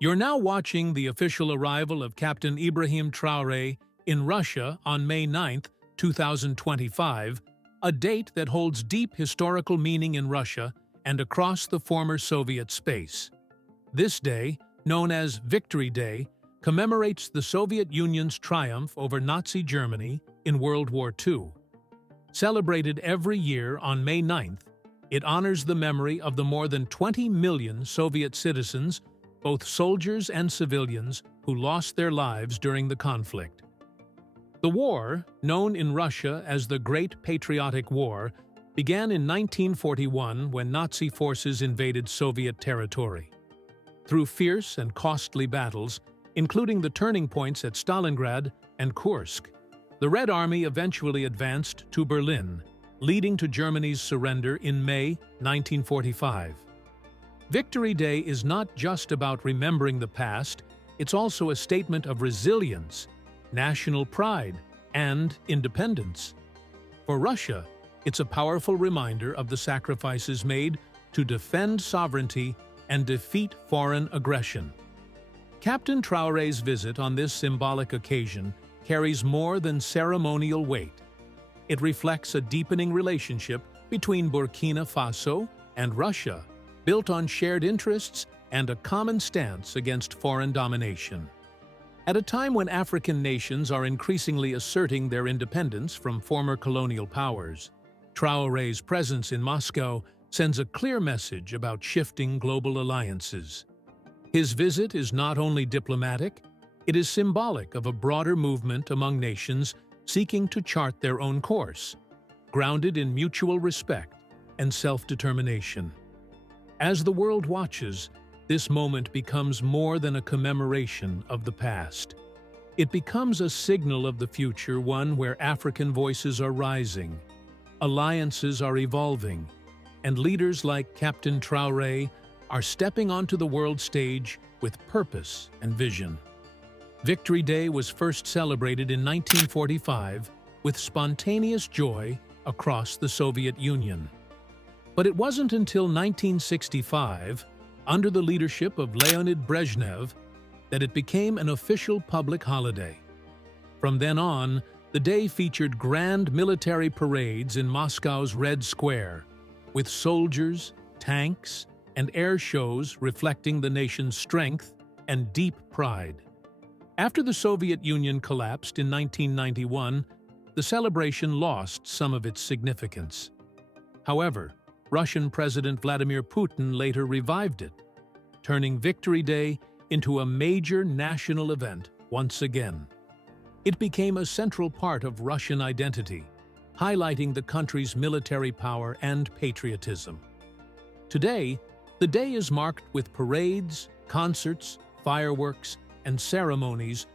You're now watching the official arrival of Captain Ibrahim Traoré in Russia on May 9, 2025, a date that holds deep historical meaning in Russia and across the former Soviet space. This day, known as Victory Day, commemorates the Soviet Union's triumph over Nazi Germany in World War II. Celebrated every year on May 9th, it honors the memory of the more than 20 million Soviet citizens, both soldiers and civilians, who lost their lives during the conflict. The war, known in Russia as the Great Patriotic War, began in 1941 when Nazi forces invaded Soviet territory. Through fierce and costly battles, including the turning points at Stalingrad and Kursk, the Red Army eventually advanced to Berlin, leading to Germany's surrender in May 1945. Victory Day is not just about remembering the past, it's also a statement of resilience, national pride, and independence. For Russia, it's a powerful reminder of the sacrifices made to defend sovereignty and defeat foreign aggression. Captain Traoré's visit on this symbolic occasion carries more than ceremonial weight. It reflects a deepening relationship between Burkina Faso and Russia, built on shared interests and a common stance against foreign domination. At a time when African nations are increasingly asserting their independence from former colonial powers, Traoré's presence in Moscow sends a clear message about shifting global alliances. His visit is not only diplomatic, it is symbolic of a broader movement among nations seeking to chart their own course, grounded in mutual respect and self-determination. As the world watches, this moment becomes more than a commemoration of the past. It becomes a signal of the future, one where African voices are rising, alliances are evolving, and leaders like Captain Traoré are stepping onto the world stage with purpose and vision. Victory Day was first celebrated in 1945 with spontaneous joy across the Soviet Union. But it wasn't until 1965, under the leadership of Leonid Brezhnev, that it became an official public holiday. From then on, the day featured grand military parades in Moscow's Red Square, with soldiers, tanks, and air shows reflecting the nation's strength and deep pride. After the Soviet Union collapsed in 1991, the celebration lost some of its significance. However, Russian President Vladimir Putin later revived it, turning Victory Day into a major national event once again. It became a central part of Russian identity, highlighting the country's military power and patriotism. Today, the day is marked with parades, concerts, fireworks, and ceremonies